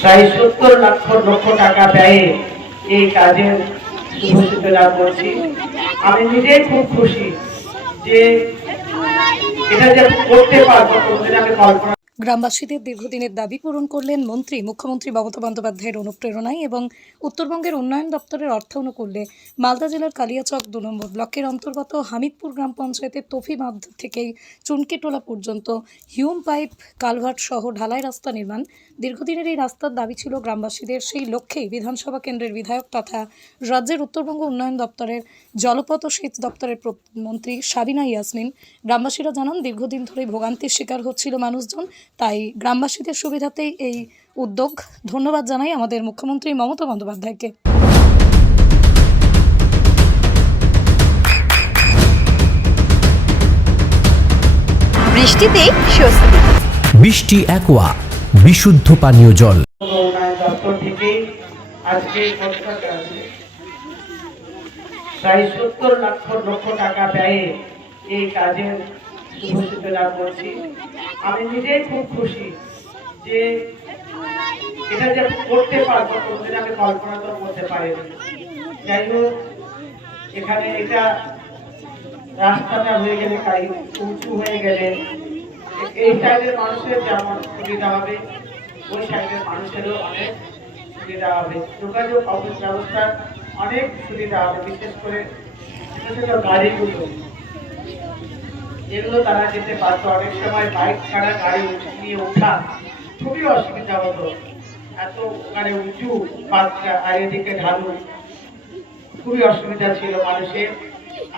প্রায় সত্তর লক্ষ লক্ষ টাকা ব্যয়ে এই কাজের সূচনা করছি। আমি নিজেই খুব খুশি যে এটা যে করতে পারব আমি কল্পনা গ্রামবাসীদের দীর্ঘদিনের দাবি পূরণ করলেন মন্ত্রী, মুখ্যমন্ত্রী মমতা বন্দ্যোপাধ্যায়ের অনুপ্রেরণায় এবং উত্তরবঙ্গের উন্নয়ন দপ্তরের অর্থানুকূল্যে মালদা জেলার কালিয়াচক দু নম্বর ব্লকের অন্তর্গত হামিদপুর গ্রাম পঞ্চায়েতের তফি বাঁধ থেকেই চুনকিটোলা পর্যন্ত হিউম পাইপ, কালভার্ট সহ ঢালাই রাস্তা নির্মাণ দীর্ঘদিনের এই রাস্তার দাবি ছিল গ্রামবাসীদের। সেই লক্ষ্যেই বিধানসভা কেন্দ্রের বিধায়ক তথা রাজ্যের উত্তরবঙ্গ উন্নয়ন দপ্তরের জলপথ ও সেচ দপ্তরের মন্ত্রী সাবিনা ইয়াসমিন গ্রামবাসীরা জানান, দীর্ঘদিন ধরে ভোগান্তির শিকার হচ্ছিল মানুষজন। তাই গ্রামবাসীদের সুবিধাতেই এই উদ্যোগ। ধন্যবাদ জানাই আমাদের মুখ্যমন্ত্রী মমতা বন্দ্যোপাধ্যায়কে। বৃষ্টিতে স্বস্তি। বৃষ্টি অ্যাকোয়া বিশুদ্ধ পানীয় জল। প্রায় সত্তর লক্ষ লক্ষ টাকা ব্যয়ে এই কাজের শুভ সূচনা করছি আমি নিজেই খুব খুশি যে এটা যে করতে পারব, কোনোদিন আমি কল্পনা তো করতে পারিনি। যাই এখানে এটা রাস্তাটা হয়ে গেলে কাই উঁচু হয়ে গেলে এই সাইডের মানুষের যেমন সুবিধা হবে, ওই সাইডের মানুষেরও অনেক সুবিধা হবে। যোগাযোগ অবস্থ ব্যবস্থার অনেক সুবিধা হবে, বিশেষ করে ছোট ছোট গাড়িগুলো। এগুলো তারা যেতে পারতো। অনেক সময় বাইক ছাড়া গাড়ি নিয়ে ওঠা খুবই অসুবিধা হতো এত মানে উঁচু বাচ্চা আর এদিকে ঢালু, খুবই অসুবিধা ছিল মানুষের।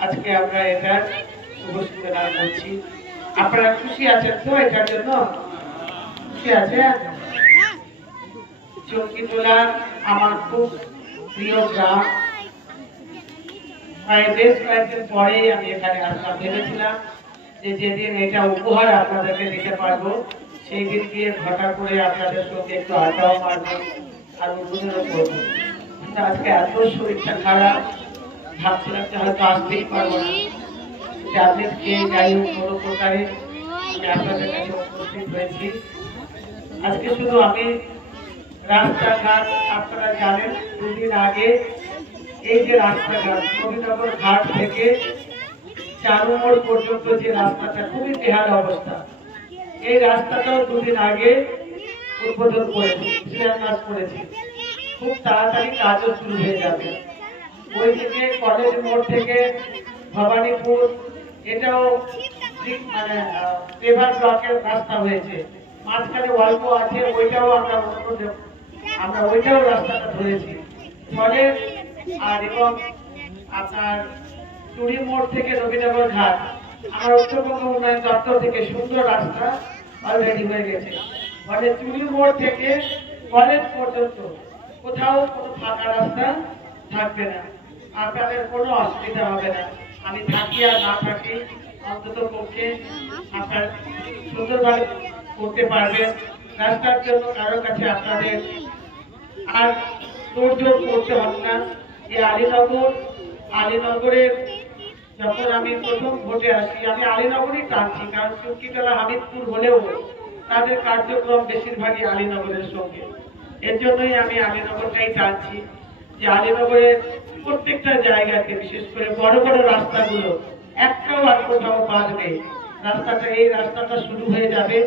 আজকে আমরা এটা শুভ সূচনা করছি। আপনারা খুশি আছেন তো এটার জন্য? খুশি আছেন? চৌকিটোলা আমার খুব প্রিয় গ্রাম। প্রায় বেশ কয়েকদিন পরেই আমি এখানে আসলাম, ভেবেছিলাম যেদিন এটা উপহার আপনাদেরকে দিতে পারব, সেই দিন গিয়ে ঘটা করে আপনাদের সঙ্গে একটু আড্ডাও মারবো, আর উদ্বোধনও করব। আজকে এত শরীরটা খারাপ, ভাবছিলাম যে হয়তো আসতেই পারব না। ট্যাবলেট খেয়ে যাই হোক কোনো প্রকারে আপনাদের কাছে উপস্থিত হয়েছি। আজকে শুধু আমি রাস্তাঘাট, আপনারা জানেন, দুদিন আগে এই যে রাস্তাঘাট নবীনগর ঘাট থেকে চারু মোড় পর্যন্ত যে রাস্তাটা, খুবই বেহাল অবস্থা। এই রাস্তাটাও দুদিন আগে উদ্বোধন করেছি, শিলান্যাস করেছি। খুব তাড়াতাড়ি কাজও শুরু হয়ে যাবে। ওই থেকে কলেজ মোড় থেকে ভবানীপুর, এটাও মানে পেভার ব্লকের রাস্তা হয়েছে। মাঝখানে অল্প আছে, ওইটাও আমরা আমরা ওইটাও রাস্তাটা ধরেছি। ফলে আর এবং আপনার চুরি মোড় থেকে রবীন্দ্রনগর ঘাট। আমার উত্তরবঙ্গ উন্নয়ন দপ্তর থেকে সুন্দর রাস্তা অলরেডি হয়ে গেছে। ফলে চুরি মোড় থেকে কলেজ পর্যন্ত কোথাও কোনো ফাঁকা রাস্তা থাকবে না। আপনাদের কোনো অসুবিধা হবে না। আমি থাকি আর না থাকি অন্তত পক্ষে আপনার সুন্দরভাবে করতে পারবেন। রাস্তার জন্য কারোর কাছে আপনাদের আর তোড়জোড় করতে হবে না। এই আলীনগর, আলীনগরের যখন আমি প্রথম ভোটে আসি, আমি আলীনগরই টানছি কারণ চুটকিতলা হামিদপুর হলেও তাদের কার্যক্রম বেশিরভাগই আলীনগরের সঙ্গে। এর জন্যই আমি আলীনগরটাই টানছি যে আলীনগরের প্রত্যেকটা জায়গাতে বিশেষ করে বড় বড় রাস্তাগুলো, একটাও আর কোথাও বাদ নেই। রাস্তাটা, এই রাস্তাটা শুরু হয়ে যাবে,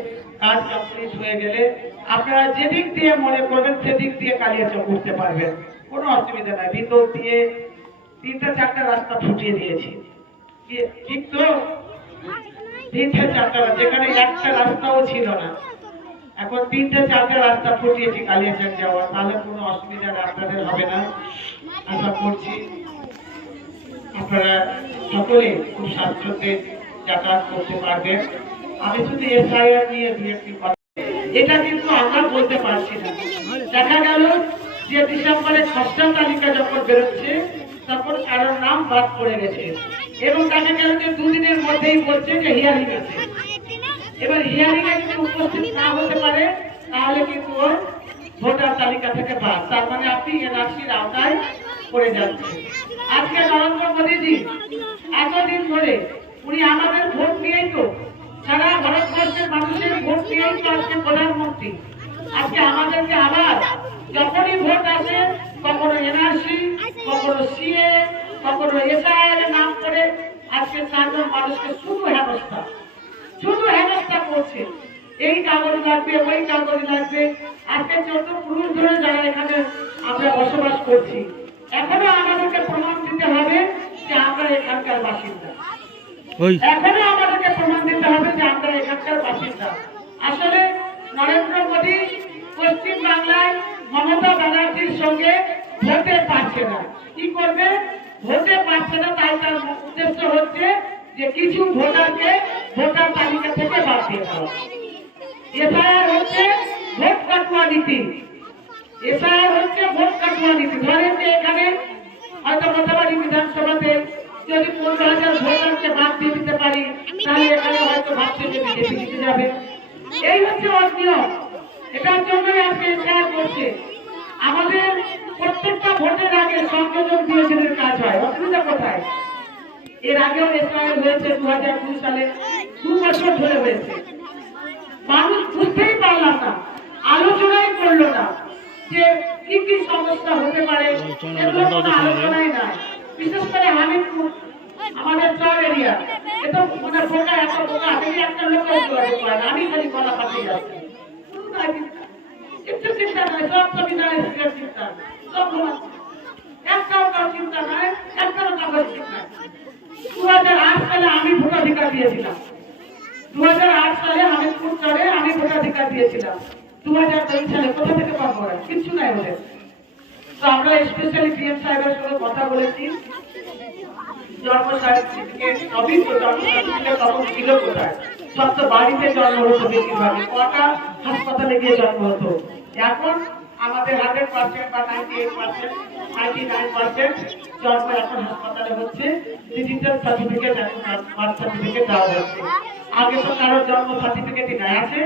কাজ কমপ্লিট হয়ে গেলে আপনারা যেদিক দিয়ে মনে করবেন সেদিক দিয়ে কালিয়াচক করতে পারবেন। কোনো অসুবিধা নাই। ভিতর দিয়ে তিনটা চারটা রাস্তা ফুটিয়ে দিয়েছি। কি- ঠিক তো তিনটে চারটা যেখানে একটা রাস্তাও ছিল না। এখন তিনটে চারটে রাস্তা ফুটিয়েছি কালিয়াচক যাওয়া, তাহলে কোনো অসুবিধা আপনাদের হবে না। আশা করছি আপনারা সকলে খুব স্বাচ্ছন্দ্যে যাতায়াত করতে পারবেন। আমি শুধু এসআইআর নিয়ে দু একটি এটা কিন্তু আমরা বলতে পারছি না। দেখা গেল যে ডিসেম্বরে খসড়া তালিকা যখন বেরোচ্ছে, তখন কারোর নাম বাদ পড়ে গেছে। এবং গেল যে দুদিনের মধ্যেই বলছে যে হিয়ারিং আছে। এবার হিয়ারিং এ যদি উপস্থিত না হতে পারে, তাহলে কিন্তু ওর ভোটার তালিকা থেকে বাদ। তার মানে আপনি এনআরসির আওতায় পড়ে যাচ্ছেন। আজকে নরেন্দ্র মোদীজি এতদিন ধরে উনি আমাদের ভোট নিয়েই তো এই তো আজকে প্রধানমন্ত্রী। আজকে আমাদেরকে আবার যখনই ভোট আসে, কখনো এনআরসি, কখনো সিএ, কখনো এসআইআর নাম করে আজকে চারজন মানুষকে শুধু হেনস্থা শুধু হেনস্থা করছে। এই কাগজ লাগবে ওই কাগজ লাগবে। আজকে চোদ্দ পুরুষ ধরে যারা এখানে আমরা বসবাস করছি এখনও আমাদেরকে প্রমাণ দিতে হবে যে আমরা এখানকার বাসিন্দা। এখনও আমাদেরকে প্রমাণ দিতে হবে যে আমরা এখানকার বাসিন্দা। আসলে নরেন্দ্র মোদী পশ্চিম বাংলায় মমতা ব্যানার্জির সঙ্গে ভোটে পারছে না। কি করবে? ভোটে পারছে না তাই তার উদ্দেশ্য হচ্ছে যে কিছু ভোটারকে ভোটার তালিকা থেকে বাদ দিয়ে দেওয়া। এসআইআর হচ্ছে ভোট কাটুয়া নীতি। এসআইআর হচ্ছে ভোট কাটুয়া নীতি। ধরেন যে এখানে হয়তো মোটামুটি বিধানসভাতে যদি পনেরো হাজার ভোটারকে বাদ দিয়ে দিতে পারি, তাহলে এখানে হয়তো ভাবছে যে বিজেপি জিতে যাবে। এই হচ্ছে ওর নিয়ম। এটার জন্যই আজকে এসআইআর করছে। আমাদের প্রত্যেকটা ভোটের আগে সংযোজন বিয়োজনের কাজ হয়। অসুবিধা এর আগেও এসআইআর হয়েছে দু হাজার দুই সালে। দু বছর ধরে হয়েছে। মানুষ বুঝতেই পারলাম না, আলোচনাই করল না যে কি কি সমস্যা হতে পারে এগুলো কোনো নাই। বিশেষ করে হামিদপুর, আমাদের চর এরিয়া। এত মানে বোকা এত বোকা আমি একটা লোক আমি খালি গলা পাঠিয়ে যাচ্ছি তাই চিন্তা। চিন্তা নাই, সব সংবিধানের সিটের চিন্তা। সব একটাও চিন্তা নাই একটাও ঠিক নাই। দু হাজার আট সালে আমি ভোটাধিকার দিয়েছিলাম। দু হাজার আট সালে হামিদপুর চরে আমি ভোটাধিকার দিয়েছিলাম। দু হাজার দুই সালে কোথা থেকে পাবো ওরা? কিচ্ছু নাই ওদের। তো আমরা স্পেশালি পিএম সাহেবের সঙ্গে কথা বলেছি। জন্ম সার্টিফিকেট সবই জন্ম সার্টিফিকেট তখন ছিল কোথায়? সব তো বাড়িতে জন্ম হতো বেশিরভাগই। কটা হাসপাতালে গিয়ে জন্ম হতো? এখন আমাদের হান্ড্রেড পার্সেন্ট বা নাইনটি এইট পার্সেন্ট আগে তো কারোর জন্ম সার্টিফিকেটই নাই, আছে?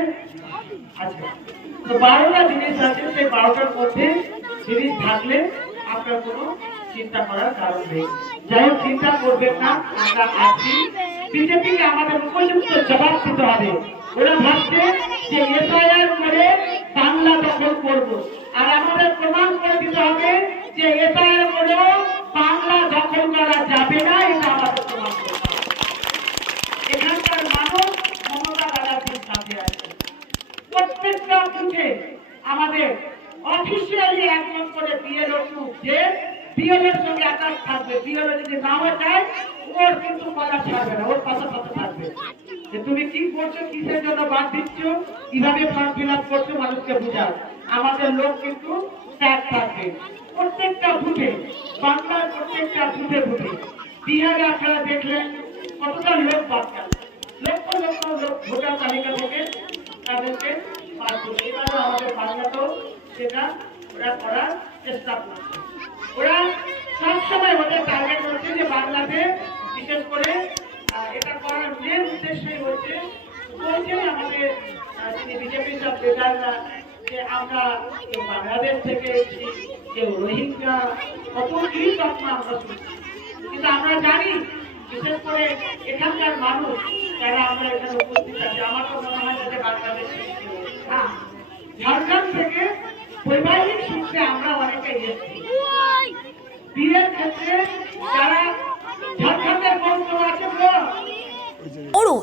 তো বারোটা জিনিস আছে, সেই বারোটার মধ্যে জিনিস থাকলে আপনার কোনো চিন্তা করার কারণ নেই। যাই হোক, চিন্তা করবেন না, আমরা আছি। বিজেপিকে আমাদের উপযুক্ত জবাব দিতে হবে। ওরা ভাবছে যে এসআইআর করে বাংলা দখল করব। আর আমাদের প্রমাণ করে দিতে হবে যে এসআইআর করেও বাংলা দখল করা যাবে না, এটা আমাদের প্রমাণ এখানকার মানুষ মমতা ব্যানার্জির সাথে আছে। প্রত্যেকটা বুথে আমাদের অফিসিয়ালি একজন করে বিএলও যে বিএলএর সঙ্গে অ্যাটাচ থাকবে। বিএলও যদি নাও চায় ওর কিন্তু কলা ছাড়বে না, ওর পাশে পাশে থাকবে যে তুমি কি করছ, কিসের জন্য বাদ দিচ্ছ, কীভাবে ফর্ম ফিল আপ করছ, মানুষকে বুঝাও। আমাদের লোক কিন্তু ট্যাগ থাকবে। প্রত্যেকটা বুথে বাংলার প্রত্যেকটা বুথে বুথে বিহারে আপনারা দেখলেন কতটা লোক গেল। লক্ষ লক্ষ লোক ভোটার তালিকা থেকে তাদেরকে বাদ দিল। এবারও আমাদের বাংলাতেও সেটা ওরা করার চেষ্টা করছে। ওরা সবসময় ওদের টার্গেট করছে যে বাংলাতে বিশেষ করে এটা করার মেন উদ্দেশ্যই হচ্ছে বলছে আমাদের যিনি বিজেপির সব নেতারা যে আমরা বাংলাদেশ থেকে এসেছি, কেউ রোহিঙ্গা কত কি আমরা শুনছি। কিন্তু আমরা জানি, বিশেষ করে এখানকার মানুষ যারা আমরা এখানে উপস্থিত আছি। আমার তো মনে হয় যে বাংলাদেশ ঝাড়খণ্ড থেকে বৈবাহিক সূত্রে আমরা অনেকেই এসেছি। বিয়ের ক্ষেত্রে যারা ঝাড়খণ্ডের বন্ধু আছে তো বড়